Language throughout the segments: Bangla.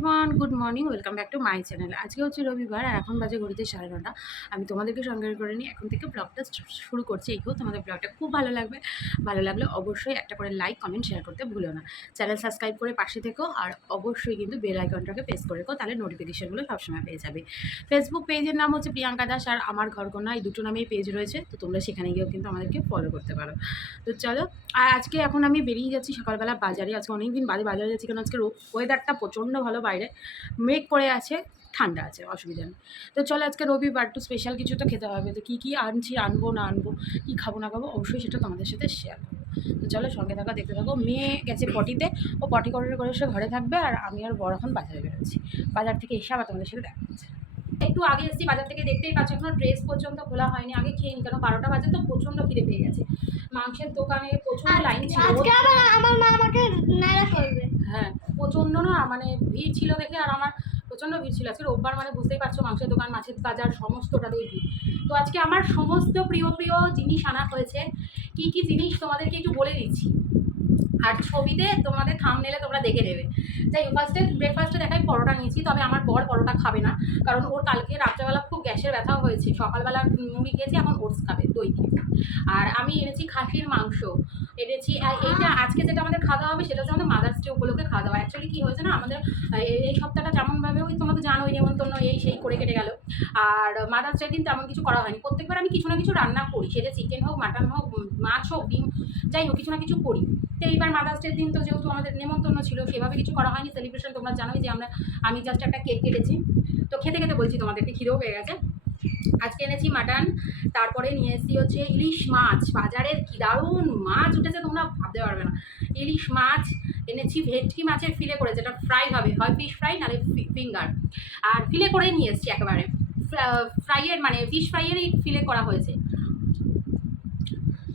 Everyone, good morning, welcome back to my channel. আজকে হচ্ছে রবিবার আর এখন বাজে ঘড়িতে 9:30। আমি তোমাদেরকে সঙ্গে করে নিয়ে এখন থেকে ব্লগটা শুরু করছি। এইগুলো তোমাদের ব্লগটা খুব ভালো লাগবে। ভালো লাগলে অবশ্যই একটা করে লাইক, কমেন্ট, শেয়ার করতে ভুলো না। চ্যানেল সাবস্ক্রাইব করে পাশে থেকো আর অবশ্যই কিন্তু বেল আইকনটাকে প্রেস করে রেখো, তাহলে নোটিফিকেশনগুলো সবসময় পেয়ে যাবে। ফেসবুক পেজের নাম হচ্ছে প্রিয়াঙ্কা দাস আর আমার ঘরকন্যা, এই দুটো নামেই পেজ রয়েছে, তো তোমরা সেখানে গিয়েও কিন্তু আমাদেরকে ফলো করতে পারো। তো চলো, আর আজকে এখন আমি বেরিয়ে যাচ্ছি সকালবেলা বাজারে। আজকে অনেকদিন বাজারে যাচ্ছি, কারণ আজকে ওয়েদারটা প্রচণ্ড ভালো, বাইরে মেঘ করে আছে, ঠান্ডা আছে, অসুবিধা নেই। তো চলো, আজকে রবিবার, তো স্পেশাল কিছু তো খেতে হবে। তো কী কী আনছি, আনবো না আনবো, কী খাবো না খাবো, অবশ্যই সেটা তোমাদের সাথে শেয়ার করবো। তো চলো, সঙ্গে থাকো, দেখতে থাকো। মেয়ে গেছে পটিতে, ও পটি করে সে ঘরে থাকবে, আর আমি আর বড় এখন বাজারে বেরোচ্ছি। বাজার থেকে এসে আবার তোমাদের সাথে দেখা হচ্ছে। একটু আগে এসেছি বাজার থেকে, দেখতেই পাচ্ছ এখনো ড্রেস পর্যন্ত খোলা হয়নি। আগে খেয়ে নি, কেন 12টা বাজে তো প্রচণ্ড খিদে পেয়ে গেছে। মাংসের দোকানে প্রচণ্ড লাইন ছিল। আমার মা আমাকে নাড়া করবে। হ্যাঁ, প্রচণ্ড না, মানে ভিড় ছিল দেখে, আর আমার প্রচণ্ড ভিড় ছিল। আজকে রোববার মানে বুঝতেই পারছো, মাংসের দোকান, মাছের বাজার, সমস্তটাতেই ভিড়। তো আজকে আমার সমস্ত প্রিয় প্রিয় জিনিস আনা হয়েছে। কি কি জিনিস তোমাদেরকে একটু বলে দিচ্ছি, আর ছবিতে তোমাদের থাম্বনেলে তোমরা দেখে নেবে। যাই হোক, ব্রেকফাস্টে দেখাই পরোটা নিয়েছি, তবে আমার বর পরোটা খাবে না, কারণ ওর কালকে রাত্রেবেলা খুব গ্যাসের ব্যথা হয়েছে। সকালবেলা মুড়ি খেয়েছি, এখন ওটস খাবে, দই খেয়ে। আর আমি এনেছি খাসির মাংস এনেছি। আর এইটা আজকে যেটা আমাদের খাওয়া দাওয়া হবে, সেটা হচ্ছে আমাদের মাদার্স ডে উপলক্ষে খাওয়া দাওয়া। অ্যাকচুয়ালি কী হয়েছে না, আমাদের এই সপ্তাহটা যেমনভাবে ওই তোমরা তো জানো, ওই নেমন্তন্ন এই সেই করে কেটে গেল। আর মাদার্স ডে দিন তেমন কিছু করা হয়নি। প্রত্যেকবার আমি কিছু না কিছু রান্না করি, সেটা চিকেন হোক, মাটন হোক, মাছ হোক, ডিম, যাই হোক কিছু না কিছু করি। তো এইবার মাদার্স ডের দিন তো যেহেতু আমাদের নেমন্তন্ন ছিল, সেভাবে কিছু করা হয়নি সেলিব্রেশন। তোমরা জানোই যে আমি জাস্ট একটা কেক কেটেছি। তো খেতে খেতে বলছি, তোমাদেরকে খিদেও পেয়ে গেছে। আজকে এনেছি মাটন, তারপরে নিয়ে এসেছি হচ্ছে ইলিশ মাছ। বাজারের কি দারুণ মাছ উঠেছে, তোমরা ভাবতে পারবে না। ইলিশ মাছ এনেছি, ভেটকি মাছের ফিলে করে, যেটা ফ্রাই হবে, হয় ফিশ ফ্রাই নাহলে ফিঙ্গার। আর ফিলে করে নিয়ে এসেছি একেবারে, ফ্রাইয়ের মানে ফিশ ফ্রাইয়েরই ফিলে করা হয়েছে।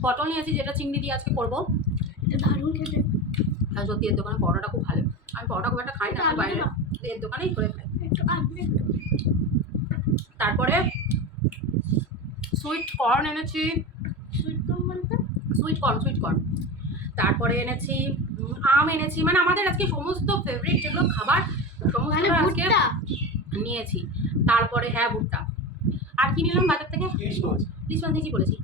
পটল নিয়েছি, যেটা চিংড়ি দিয়ে আজকে করবো। দারুণ খেতে। আর সত্যি এর দোকানে পরোটা খুব ভালো। আমি পরোটা খুব একটা খাই না, বাইরে এর দোকানেই করে খাই। তারপরে সুইট কর্ন এনেছি, সুইট কর্ন। তারপরে এনেছি আম এনেছি, মানে আমাদের আজকে সমস্ত ফেভারিট যেগুলো খাবার সমস্ত আজকে নিয়েছি। তারপরে হ্যাঁ, ভুট্টা। আর কি নিলাম বাজার থেকে? ইলিশ মাছ নিয়েছি বলেছি।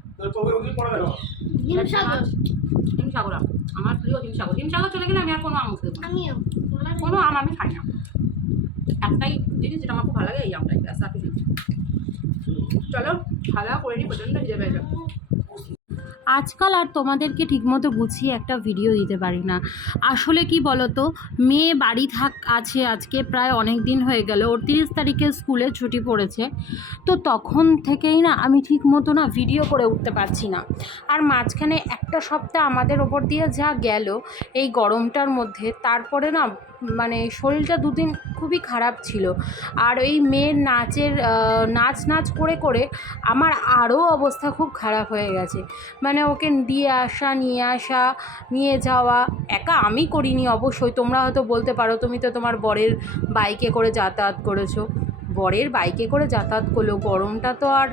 হিমসাগর, আমার প্রিয় হিমসাগর চলে গেলে আমি আর কোনো আম মুখে দেবো না। কোনো আম আমি খাই না। একটাই জিনিস যেটা আমার খুব ভালো লাগে, এই আমটাই, ব্যাস আর কিছু। চলো, খাওয়া করে নিই, প্রচণ্ড খিদে পেয়ে যাবে। আজকাল আর তোমাদেরকে ঠিকমতো গুছিয়ে একটা ভিডিও দিতে পারি না। আসলে কি বলো তো, মেয়ে বাড়ি আছে আজকে প্রায় অনেক দিন হয়ে গেল। ওর 30 তারিখে স্কুলে ছুটি পড়েছে, তো তখন থেকেই না আমি ঠিকমতো না ভিডিও করে উঠতে পারছি না। আর মাঝখানে একটা সপ্তাহ আমাদের ওপর দিয়ে যা গেল এই গরমটার মধ্যে, তারপরে না মানে শরীরটা দুদিন খুবই খারাপ ছিল। আর এই মেয়ের নাচ করে আমার আরও অবস্থা খুব খারাপ হয়ে গেছে। মানে ওকে দিয়ে আসা, নিয়ে যাওয়া একা আমি করিনি অবশ্যই। তোমরা হয়তো বলতে পারো, তুমি তো তোমার বরের বাইকে করে যাতায়াত করেছো। বরের বাইকে করে যাতায়াত করলেও গরমটা তো আর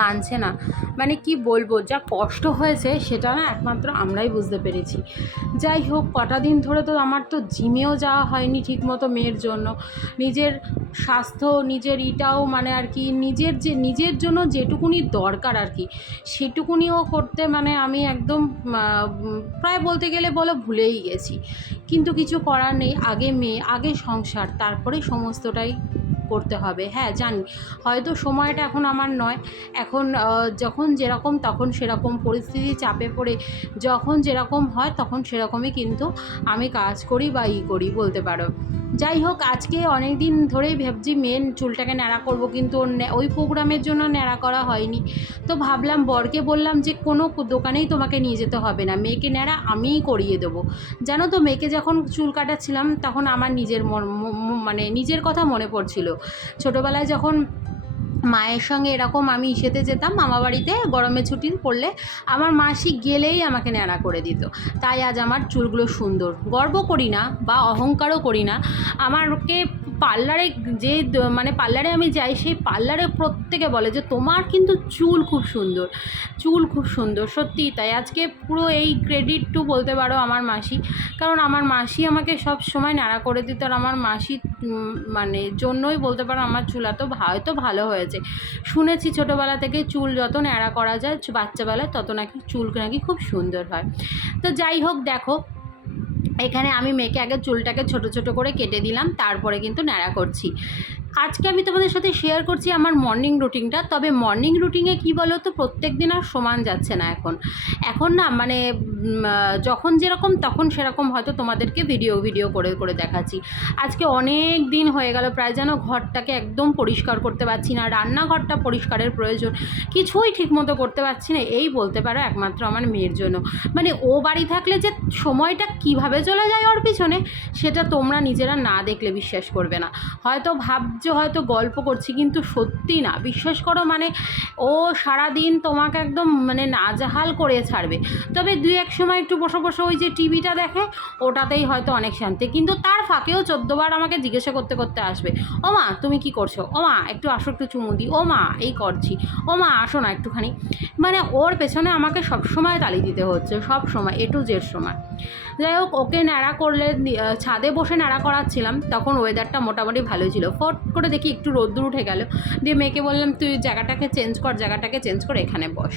মানছে না। মানে কি বলবো, যা কষ্ট হয়েছে সেটা না একমাত্র আমরাই বুঝতে পেরেছি। যাই হোক, কটা দিন ধরে তো আমার তো জিমেও যাওয়া হয়নি ঠিকমতো মেয়ের জন্য। নিজের স্বাস্থ্য, নিজের ইটাও মানে আর কি, নিজের জন্য যেটুকুনি দরকার আর কি, সেটুকুনিও করতে মানে আমি একদম প্রায় বলতে গেলে বলো ভুলেই গেছি। কিন্তু কিছু করার নেই, আগে মেয়ে, আগে সংসার, তারপরে সমস্তটাই করতে হবে। হ্যাঁ জানি, হয়তো সময়টা এখন আমার নয়। এখন যখন যেরকম তখন সেরকম, পরিস্থিতি চাপে পড়ে যখন যেরকম হয় তখন সেরকমই কিন্তু আমি কাজ করি বা করি বলতে পারো। যাই হোক, আজকে অনেক দিন ধরেই ভাবছি মেন চুলটাকে ন্যাড়া করব, কিন্তু ওই প্রোগ্রামের জন্য ন্যাড়া করা হয়নি। তো ভাবলাম, বরকে বললাম যে কোনো দোকানেই তোমাকে নিয়ে যেতে হবে না, মেয়েকে ন্যাড়া আমিই করিয়ে দেবো। জানো তো, মেয়েকে যখন চুল কাটাচ্ছিলাম তখন আমার নিজের কথা মনে পড়ছিল। ছোটোবেলায় যখন মায়ের সঙ্গে এরকম আমি ইসেতে যেতাম মামা বাড়িতে গরমে ছুটি পড়লে, আমার মাসি গেলেই আমাকে ন্যাড়া করে দিত। তাই আজ আমার চুলগুলো সুন্দর। গর্ব করি না বা অহংকারও করি না, আমাকে পার্লারে যে মানে পার্লারে আমি যাই, সেই পার্লারে প্রত্যেকে বলে যে তোমার কিন্তু চুল খুব সুন্দর, চুল খুব সুন্দর। সত্যি তাই। আজকে পুরো এই ক্রেডিট টু বলতে পারো আমার মাসি, কারণ আমার মাসি আমাকে সব সময় ন্যাড়া করে দিত। আর আমার মাসি মানে জন্যই বলতে পারো আমার চুল এত হয়তো ভালো হয়েছে। শুনেছি ছোটোবেলা থেকে চুল যত ন্যাড়া করা যায় বাচ্চাবেলায় তত নাকি চুল নাকি খুব সুন্দর হয়। তো যাই হোক, দেখো এখানে আমি মেয়েকে আগে চুলটাকে ছোট ছোট করে কেটে দিলাম, তারপরে কিন্তু ন্যাড়া করছি। আজকে আমি তোমাদের সাথে শেয়ার করছি আমার মর্নিং রুটিনটা। তবে মর্নিং রুটিনে কী বলো তো, প্রত্যেক দিন আর সমান যাচ্ছে না। এখন না মানে যখন যেরকম তখন সেরকম হয়তো তোমাদেরকে ভিডিও করে করে দেখাচ্ছি। আজকে অনেক দিন হয়ে গেল প্রায়, যেন ঘরটাকে একদম পরিষ্কার করতে পারছি না, রান্নাঘরটা পরিষ্কারের প্রয়োজন, কিছুই ঠিকমতো করতে পারছি না। এই বলতে পারো একমাত্র আমার মেয়ের জন্য। মানে ও বাড়ি থাকলে যে সময়টা কিভাবে চলে যায় ওর পিছনে, সেটা তোমরা নিজেরা না দেখলে বিশ্বাস করবে না। হয়তো ভাবছো হয়তো গল্প করছি, কিন্তু সত্যি না, বিশ্বাস করো। মানে ও সারাদিন তোমাকে একদম মানে নাজেহাল করে ছাড়বে। তবে দুই এক সময় একটু বসে বসে ওই যে টিভিটা দেখে, ওটাতেই হয়তো অনেক শান্তি। কিন্তু তার ফাঁকেও 14 বার আমাকে জিজ্ঞাসা করতে করতে আসবে, ও মা তুমি কি করছো, ও মা একটু আসো, একটু চুমু দিই, ও মা এই করছি, ও মা আসো না একটুখানি। মানে ওর পেছনে আমাকে সবসময় তালি দিতে হচ্ছে, সব সময়, A to Z সময়। যাই হোক, ওকে ন্যাড়া করলে ছাদে বসে ন্যাড়া করাচ্ছিলাম, তখন ওয়েদারটা মোটামুটি ভালো ছিল। ফট করে দেখি একটু রোদ্দুর উঠে গেল, দিয়ে মেয়েকে বললাম তুই জায়গাটাকে চেঞ্জ কর, এখানে বস।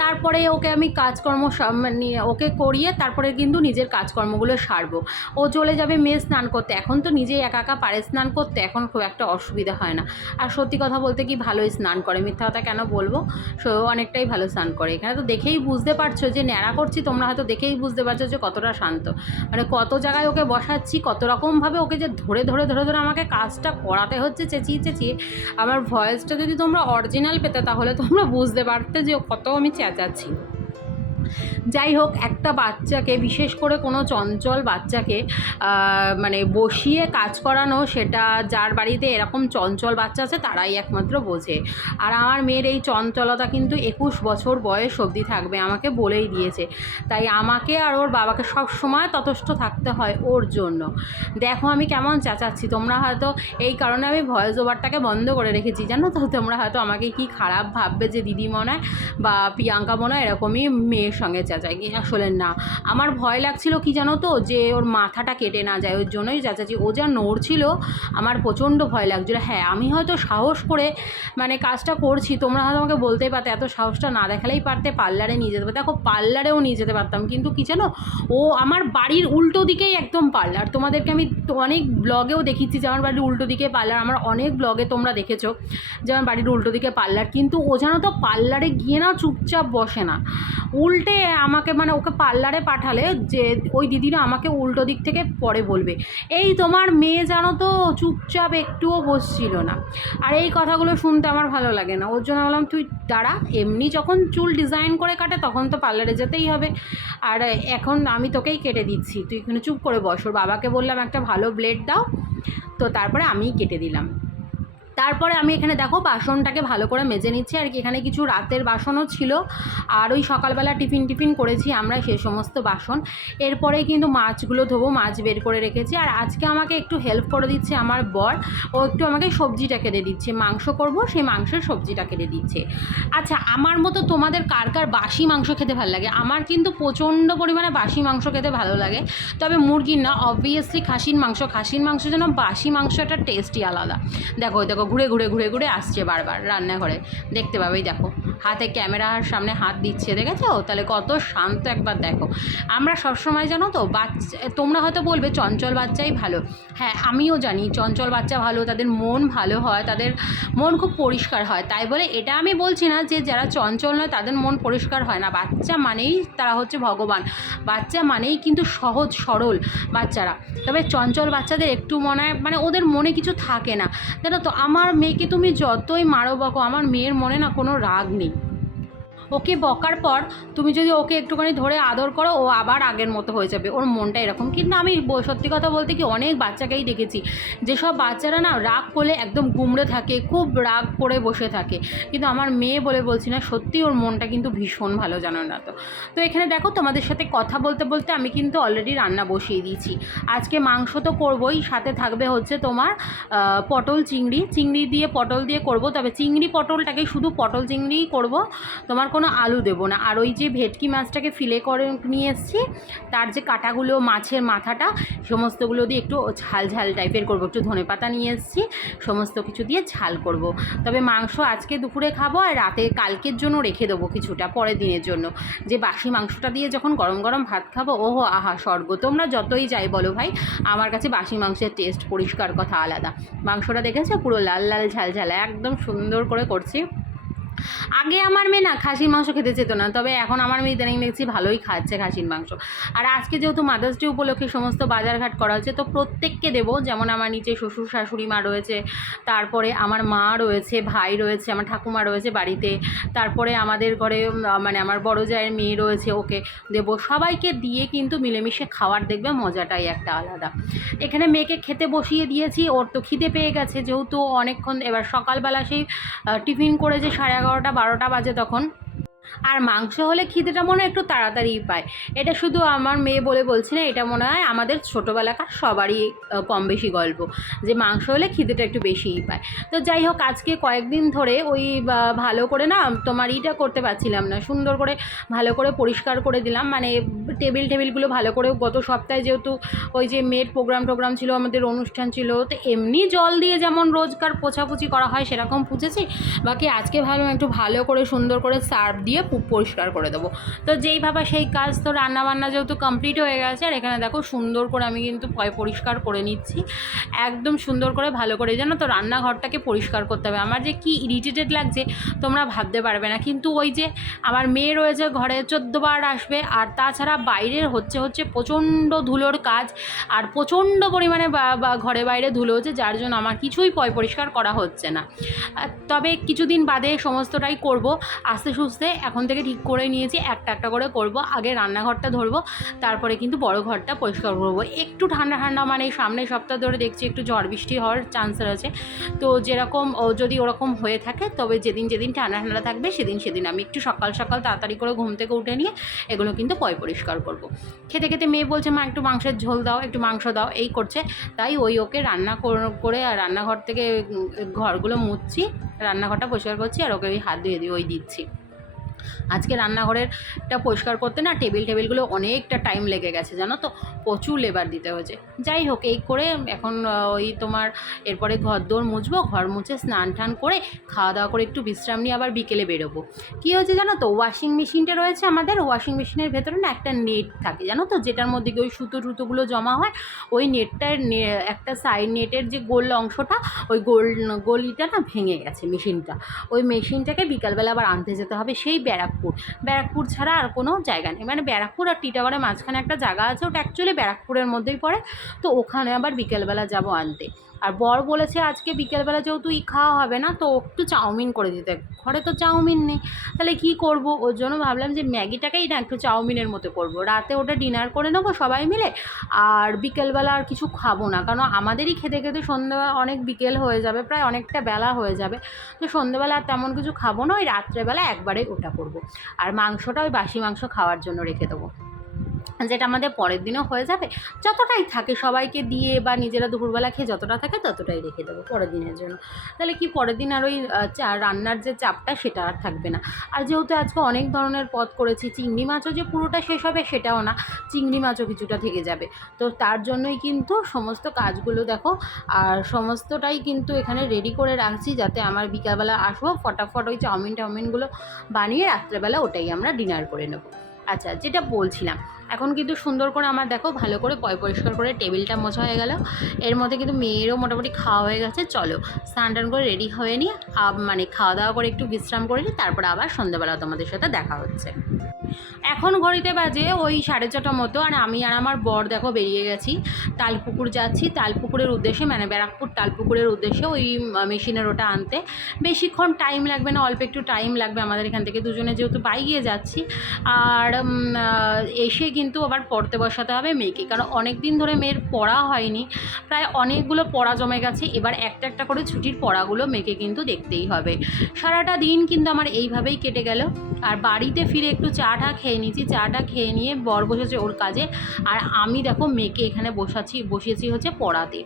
তারপরে ওকে আমি কাজকর্ম সব নিয়ে ওকে করিয়ে তারপরে কিন্তু নিজের কাজকর্মগুলো সারবো। ও চলে যাবে মেয়ে স্নান করতে। এখন তো নিজেই একা একা পারে স্নান করতে, এখন খুব একটা অসুবিধা হয় না। আর সত্যি কথা বলতে কি ভালোই স্নান করে, মিথ্যা কথা কেন বলবো, অনেকটাই ভালো স্নান করে। এখানে তো দেখেই বুঝতে পারছো যে ন্যাড়া করছি, তোমরা হয়তো দেখেই বুঝতে পারছো যে কতটা শান্ত। মানে কত জায়গায় ওকে বসাচ্ছি, কত রকমভাবে ওকে যে ধরে আমাকে কাজটা করাতে হচ্ছে চেঁচিয়ে। আমার ভয়েসটা যদি তোমরা অরিজিনাল পেতে তাহলে তোমরা বুঝতে পারতে যে কত আমি চেঁচাচ্ছি। যাই হোক, একটা বাচ্চাকে, বিশেষ করে কোনো চঞ্চল বাচ্চাকে মানে বসিয়ে কাজ করানো, সেটা যার বাড়িতে এরকম চঞ্চল বাচ্চা আছে তারাই একমাত্র বোঝে। আর আমার মেয়ের এই চঞ্চলতা কিন্তু 21 বছর বয়স অবধি থাকবে, আমাকে বলেই দিয়েছে। তাই আমাকে আর ওর বাবাকে সব সময় ততস্থ থাকতে হয় ওর জন্য। দেখো আমি কেমন চেঁচাচ্ছি, তোমরা হয়তো এই কারণে আমি ভয়েস ওভারটাকে বন্ধ করে রেখেছি, জানো তো। তোমরা হয়তো আমাকে কি খারাপ ভাববে যে দিদি মনে হয় বা প্রিয়াঙ্কা মনে হয় এরকমই মেয়ের সঙ্গে চেঁচাই। আসলে না, আমার ভয় লাগছিল কি জানো তো, যে ওর মাথাটা কেটে না যায়, ওর জন্যই চেঁচাচ্ছি। ও যা নড়ছিল আমার প্রচণ্ড ভয় লাগছিলো। হ্যাঁ, আমি হয়তো সাহস করে মানে কাজটা করছি, তোমরা হয়তো আমাকে বলতেই পারতে এত সাহসটা না দেখালেই পারতে, পার্লারে নিয়ে যেতে পারতে। দেখো পার্লারেও নিয়ে যেতে পারতাম, কিন্তু কি জানো, ও আমার বাড়ির উল্টো দিকেই একদম পার্লার। তোমাদেরকে আমি অনেক ব্লগেও দেখিয়েছি যে আমার বাড়ির উল্টো দিকে পার্লার, আমার অনেক ব্লগে তোমরা দেখেছো যে আমার বাড়ির উল্টো দিকে পার্লার। কিন্তু ও জানো তো পার্লারে গিয়ে না চুপচাপ বসে না, উল্টে আমাকে মানে ওকে পার্লারে পাঠালে যে ওই দিদিরা আমাকে উল্টো দিক থেকে পরে বলবে, এই তোমার মেয়ে জানো তো চুপচাপ একটুও বসছিল না। আর এই কথাগুলো শুনতে আমার ভালো লাগে না, ওর জন্য বললাম তুই দাঁড়া, এমনি যখন চুল ডিজাইন করে কাটে তখন তো পার্লারে যেতেই হবে, আর এখন আমি তোকেই কেটে দিচ্ছি, তুই এখানে চুপ করে বস। ওর বাবাকে বললাম একটা ভালো ব্লেড দাও, তো তারপরে আমিই কেটে দিলাম। তারপরে আমি এখানে দেখো বাসনটাকে ভালো করে মেজে নিচ্ছি আর কি। এখানে কিছু রাতের বাসনও ছিল, আর ওই সকালবেলা টিফিন করেছি আমরা, সেই সমস্ত বাসন। এরপরে কিন্তু মাছগুলো ধোবো, মাছ বের করে রেখেছি। আর আজকে আমাকে একটু হেল্প করে দিচ্ছে আমার বর, ও একটু আমাকে সবজিটা কেটে দিচ্ছে, মাংস করব সেই মাংসের সবজিটা কেটে দিচ্ছে। আচ্ছা, আমার মতো তোমাদের কার কার বাসি মাংস খেতে ভালো লাগে? আমার কিন্তু প্রচণ্ড পরিমাণে বাসি মাংস খেতে ভালো লাগে, তবে মুরগির না, অবভিয়াসলি খাসির মাংস যেন বাসি মাংস একটা টেস্টই আলাদা। দেখো ঘুরে আসছে বারবার রান্নাঘরে, দেখতে পাবেই। দেখো হাতে ক্যামেরার সামনে হাত দিচ্ছে, দেখেছো? তাহলে কত শান্ত একবার দেখো। আমরা সবসময় জানো তো তোমরা হয়তো বলবে চঞ্চল বাচ্চাই ভালো। হ্যাঁ, আমিও জানি চঞ্চল বাচ্চা ভালো, তাদের মন ভালো হয়, তাদের মন খুব পরিষ্কার হয়। তাই বলে এটা আমি বলছি না যে যারা চঞ্চল নয় তাদের মন পরিষ্কার হয় না। বাচ্চা মানেই তারা হচ্ছে ভগবান, বাচ্চা মানেই কিন্তু সহজ সরল বাচ্চারা। তবে চঞ্চল বাচ্চাদের একটু মনে হয় মানে ওদের মনে কিছু থাকে না, জানো তো। আমার মেয়েকে তুমি যতই মারো বকো, আমার মেয়ের মনে না কোনো রাগ নেই। ওকে বকার পর তুমি যদি ওকে একটুখানি ধরে আদর করো, ও আবার আগের মতো হয়ে যাবে, ওর মনটা এরকম। কিন্তু আমি সত্যি কথা বলতে কি অনেক বাচ্চাকেই দেখেছি যেসব বাচ্চারা না রাগ করলে একদম গুমড়ে থাকে, খুব রাগ করে বসে থাকে, কিন্তু আমার মেয়ে বলে বলছি না, সত্যি ওর মনটা কিন্তু ভীষণ ভালো, জানো না তো। তো এখানে দেখো তোমাদের সাথে কথা বলতে বলতে আমি কিন্তু অলরেডি রান্না বসিয়ে দিয়েছি। আজকে মাংস তো করবোই, সাথে থাকবে হচ্ছে তোমার পটল চিংড়ি দিয়ে পটল দিয়ে করব। তবে চিংড়ি পটলটাকে শুধু পটল চিংড়িই করব, তোমার কোনো আলু দেবো না। আর ওই যে ভেটকি মাছটাকে ফিলে করে নিয়ে এসেছি, তার যে কাঁটাগুলো, মাছের মাথাটা, সমস্তগুলো দিয়ে একটু ঝাল ঝাল টাইপের করব। একটু ধনেপাতা নিয়ে এসেছি, সমস্ত কিছু দিয়ে ঝাল করব। তবে মাংস আজকে দুপুরে খাবো, আর রাতে কালকের জন্য রেখে দেবো কিছুটা পরের দিনের জন্য। যে বাসি মাংসটা দিয়ে যখন গরম গরম ভাত খাবো, ওহো আহা স্বর্গ। তোমরা যতই যাই বলো ভাই, আমার কাছে বাসি মাংসের টেস্ট, পরিষ্কার কথা আলাদা। মাংসটা দেখেছো পুরো লাল লাল ঝাল ঝাল, একদম সুন্দর করে করছি। আগে আমার মেয়ে না খাসির মাংস খেতে চেত না, তবে এখন আমার মেয়ে ইদানিং দেখছি ভালোই খাচ্ছে খাসির মাংস। আর আজকে যেহেতু মাদার্স ডে উপলক্ষে সমস্ত বাজারঘাট করা হচ্ছে, তো প্রত্যেককে দেবো। যেমন আমার নিচে শ্বশুর শাশুড়ি মা রয়েছে, তারপরে আমার মা রয়েছে, ভাই রয়েছে, আমার ঠাকুমা রয়েছে বাড়িতে, তারপরে আমাদের ঘরে মানে আমার বড় জায়ের মেয়ে রয়েছে, ওকে দেবো। সবাইকে দিয়ে কিন্তু মিলেমিশে খাওয়ার দেখবে মজাটাই একটা আলাদা। এখানে মেয়েকে খেতে বসিয়ে দিয়েছি, ওর তো খিদে পেয়ে গেছে, যেহেতু অনেকক্ষণ এবার সকালবেলা সেই টিফিন করে যে 11:30 12টা বাজে তখন। আর মাংস হলে খিদেটা মনে হয় একটু তাড়াতাড়ি পায়। এটা শুধু আমার মেয়ে বলে বলছি না, এটা মনে হয় আমাদের ছোটোবেলাকার সবারই কম বেশি গল্প, যে মাংস হলে খিদেটা একটু বেশিই পায়। তো যাই হোক, আজকে কয়েকদিন ধরে ওই ভালো করে না তোমার ইটা করতে পারছিলাম না, সুন্দর করে ভালো করে পরিষ্কার করে দিলাম, মানে টেবিলগুলো ভালো করে। গত সপ্তাহে যেহেতু ওই যে মেয়ের প্রোগ্রাম ছিল, আমাদের অনুষ্ঠান ছিল, তো এমনি জল দিয়ে যেমন রোজকার পোছাপুছি করা হয় সেরকম পুছেছি। বাকি আজকে ভাবলাম একটু ভালো করে সুন্দর করে সার্ফ দিয়ে পরিষ্কার করে দেবো। তো যেইভাবে সেই কাজ, তো রান্নাবান্না যেহেতু কমপ্লিট হয়ে গেছে, আর এখানে দেখো সুন্দর করে আমি কিন্তু পরিষ্কার করে নিচ্ছি, একদম সুন্দর করে ভালো করে। জানো তো রান্নাঘরটাকে পরিষ্কার করতে হবে, আমার যে কি ইরিটেটেড লাগছে তোমরা ভাবতে পারবে না। কিন্তু ওই যে আমার মেয়ে রয়েছে ঘরে, 14 বার আসবে, আর তাছাড়া বাইরের হচ্ছে প্রচণ্ড ধুলোর কাজ, আর প্রচণ্ড পরিমাণে ঘরে বাইরে ধুলো হচ্ছে, যার জন্য আমার কিছুই পরিষ্কার করা হচ্ছে না। তবে কিছুদিন বাদে সমস্তটাই করব আস্তে সুস্তে। এখন থেকে ঠিক করে নিয়েছি একটা একটা করে করব। আগে রান্নাঘরটা ধরবো, তারপরে কিন্তু বড় ঘরটা পরিষ্কার করবো। একটু ঠান্ডা মানে সামনের সপ্তাহ ধরে দেখছি একটু ঝড় বৃষ্টি হওয়ার চান্স রয়েছে। তো যেরকম যদি ওরকম হয়ে থাকে, তবে যেদিন ঠান্ডা থাকবে সেদিন আমি একটু সকাল তাড়াতাড়ি করে ঘুম থেকে উঠে নিয়ে এগুলো কিন্তু পরিষ্কার করব। খেতে মেয়ে বলছে মা একটু মাংসের ঝোল দাও, একটু মাংস দাও, এই করছে। তাই ওকে রান্না করে আর রান্নাঘর থেকে ঘরগুলো মুছছি, রান্নাঘরটা পরিষ্কার করছি, আর ওকে হাত ধুয়ে দিচ্ছি। আজকে রান্নাঘরেরটা পরিষ্কার করতে না টেবিলগুলো অনেকটা টাইম লেগে গেছে, জানো তো, প্রচুর লেবার দিতে হয়েছে। যাই হোক, এই করে এখন ওই তোমার এরপরে ঘর মুছবো, ঘর মুছে স্নান টান করে খাওয়া দাওয়া করে একটু বিশ্রাম নিয়ে আবার বিকেলে বেরোবো। কী হয়েছে জানো তো, ওয়াশিং মেশিনটা রয়েছে আমাদের, ওয়াশিং মেশিনের ভেতরে না একটা নেট থাকে, জানো তো, যেটার মধ্যে ওই সুতোগুলো জমা হয়। ওই নেটটার একটা সাইড নেটের যে গোল অংশটা, ওই গলিটা না ভেঙে গেছে মেশিনটা। ওই মেশিনটাকে বিকালবেলা আবার আনতে যেতে হবে সেই ব্যারাকপুর ছাড়া আর কোনো জায়গা নেই। মানে ব্যারাকপুর আর টিটাগড়ের মাঝখানে একটা জায়গা আছে, ওটা অ্যাকচুয়ালি ব্যারাকপুরের মধ্যেই পড়ে। তো ওখানে আবার বিকেলবেলা যাব আনতে। আর বর বলেছে আজকে বিকেলবেলা যেহেতু খাওয়া হবে না, তো একটু চাউমিন করে দিতে। ঘরে তো চাউমিন নেই, তাহলে কি করব? ওর জন্য ভাবলাম যে ম্যাগিটাকেই না একটু চাউমিনের মতো করব, রাতে ওটা ডিনার করে নেবো সবাই মিলে। আর বিকেলবেলা আর কিছু খাবো না, কারণ আমাদেরই খেতে সন্ধ্যেবেলা অনেক বিকেল হয়ে যাবে, প্রায় অনেকটা বেলা হয়ে যাবে। তো সন্ধ্যেবেলা আর তেমন কিছু খাবো না, ওই রাত্রেবেলা একবারে ওটা করব। আর মাংসটা ওই বাসি মাংস খাওয়ার জন্য রেখে দেবো, যেটা আমাদের পরের দিনও হয়ে যাবে। যতটাই থাকে সবাইকে দিয়ে বা নিজেরা দুপুরবেলা খেয়ে যতটা থাকে ততটাই রেখে দেবো পরের দিনের জন্য। তাহলে কি পরের দিন আর ওই রান্নার যে চাপটা সেটা আর থাকবে না। আর যেহেতু আজকে অনেক ধরনের পদ করেছি, চিংড়ি মাছও যে পুরোটা শেষ হবে সেটাও না, চিংড়ি মাছও কিছুটা থেকে যাবে। তো তার জন্যই কিন্তু সমস্ত কাজগুলো দেখো, আর সমস্তটাই কিন্তু এখানে রেডি করে রাখছি, যাতে আমার বিকালবেলা আসবো ফটাফট ওই চাউমিনগুলো বানিয়ে রাত্রেবেলা ওটাই আমরা ডিনার করে নেব। আচ্ছা, যেটা বলছিলাম, এখন কিন্তু সুন্দর করে আমার দেখো ভালো করে পরিষ্কার করে টেবিলটা মোছা হয়ে গেল। এর মধ্যে কিন্তু মেয়েরও মোটামুটি খাওয়া হয়ে গেছে। চলো স্নান টান করে রেডি হয়ে নিয়ে মানে খাওয়া দাওয়া করে একটু বিশ্রাম করে নিই, তারপরে আবার সন্ধ্যাবেলা তোমাদের সাথে দেখা হচ্ছে। এখন ঘড়িতে বাজে ওই 4:30 মতো, আর আমি আর আমার বর দেখো বেরিয়ে গেছি, তালপুকুর যাচ্ছি। তালপুকুরের উদ্দেশ্যে, মানে ব্যারাকপুর তালপুকুরের উদ্দেশ্যে ওই মেশিনের ওটা আনতে। বেশিক্ষণ টাইম লাগবে না, অল্প একটু টাইম লাগবে আমাদের এখান থেকে, দুজনে যেহেতু বাইকে যাচ্ছি। আর এসে কিন্তু আবার পড়তে বসাতে হবে মেয়েকে, কারণ অনেক দিন ধরে মেয়ের পড়া হয়নি, প্রায় অনেকগুলো পড়া জমে গেছে। এবার একটা একটা করে ছুটির পড়াগুলো মেয়েকে কিন্তু দেখতেই হবে। সারাটা দিন কিন্তু আমার এইভাবেই কেটে গেল। আর বাড়িতে ফিরে একটু চাটা খেয়ে নিয়েছি, চাটা খেয়ে নিয়ে বর বসেছে ওর কাজে, আর আমি দেখো মেয়েকে এখানে বসিয়েছি হচ্ছে পড়াতে।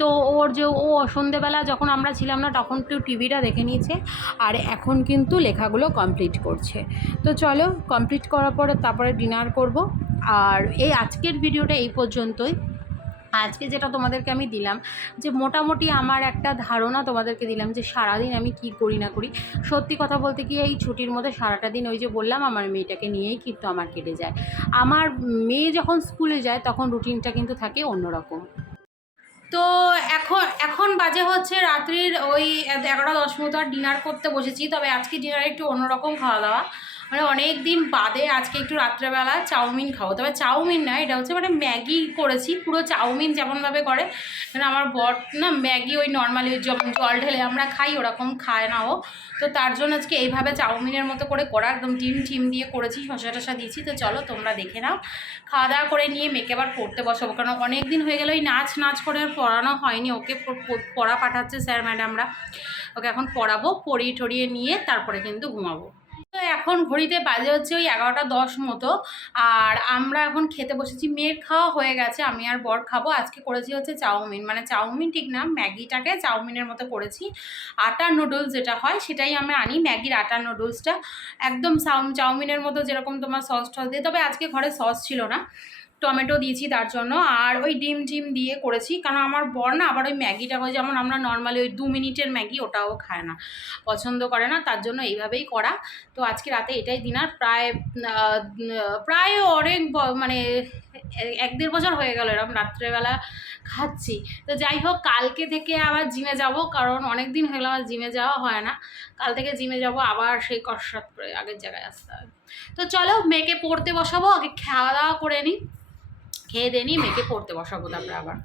তো ওর যে ও সন্ধেবেলা যখন আমরা ছিলাম না তখন একটু টিভিটা দেখে নিয়েছে, আর এখন কিন্তু লেখাগুলো কমপ্লিট করছে। তো চলো কমপ্লিট করার পরে তারপরে ডিনার করব। আর এই আজকের ভিডিওটা এই পর্যন্তই। আজকে যেটা তোমাদেরকে আমি দিলাম, যে মোটামুটি আমার একটা ধারণা তোমাদেরকে দিলাম যে সারাদিন আমি কি করি না করি। সত্যি কথা বলতে কি, এই ছুটির মধ্যে সারাটা দিন ওই যে বললাম আমার মেয়েটাকে নিয়েই কিন্তু আমার কেটে যায়। আমার মেয়ে যখন স্কুলে যায় তখন রুটিনটা কিন্তু থাকে অন্যরকম। তো এখন বাজে হচ্ছে রাত্রির ওই 11:10 মতো, আর ডিনার করতে বসেছি। তবে আজকে ডিনারে একটু অন্যরকম খাওয়া দাওয়া, মানে অনেক দিন বাদে আজকে একটু রাত্রেবেলা চাউমিন খাবো। তবে চাউমিন না, এটা হচ্ছে মানে ম্যাগি করেছি, পুরো চাউমিন যেমনভাবে করে। মানে আমার বর না ম্যাগি ওই নর্মালি যেমন জল ঢেলে আমরা খাই ওরকম খায় না ও, তো তার জন্য আজকে এইভাবে চাউমিনের মতো করে করা, একদম ডিম দিয়ে করেছি, শসা টসা দিয়েছি। তো চলো তোমরা দেখে নাও। খাওয়া দাওয়া করে নিয়ে মেয়েকে আবার পড়তে বসাবো, কারণ অনেক দিন হয়ে গেল ওই নাচ করে আর পড়ানো হয়নি ওকে। পড়া পাঠাচ্ছে স্যার ম্যাডামরা, ওকে এখন পড়াবো, পড়িয়ে টড়িয়ে নিয়ে তারপরে কিন্তু ঘুমাবো। তো এখন ঘড়িতে বাজে হচ্ছে ওই 11:10 মতো, আর আমরা এখন খেতে বসেছি। মেয়ের খাওয়া হয়ে গেছে, আমি আর বর খাবো। আজকে করেছি হচ্ছে চাউমিন, মানে চাউমিন ঠিক না, ম্যাগিটাকে চাউমিনের মতো করেছি। আটার নুডলস যেটা হয় সেটাই আমরা আনি, ম্যাগির আটার নুডলসটা একদম চাউমিনের মতো, যেরকম তোমার সস টস দিয়ে। তবে আজকে ঘরে সস ছিল না, টমেটো দিয়েছি তার জন্য, আর ওই ডিম দিয়ে করেছি। কারণ আমার বর না আবার ওই ম্যাগিটা হয় যেমন আমরা নর্মালি ওই 2 মিনিটের ম্যাগি ওটাও খায় না, পছন্দ করে না, তার জন্য এইভাবেই করা। তো আজকে রাতে এটাই ডিনার। প্রায় অনেক মানে 1-1.5 বছর হয়ে গেল এরকম রাত্রেবেলা খাচ্ছি। তো যাই হোক, কালকে থেকে আবার জিমে যাব, কারণ অনেক দিন হয়ে গেল আমার জিমে যাওয়া হয় না। কাল থেকে জিমে যাব, আবার সেই কসরত করে আগের জায়গায় আসতে হবে। তো চলো মেয়েকে পড়তে বসাবো, আগে খাওয়া দাওয়া করে নিই, খেয়ে দিয়ে নিই মেয়েকে পড়তে বসাবো, তারপরে আবার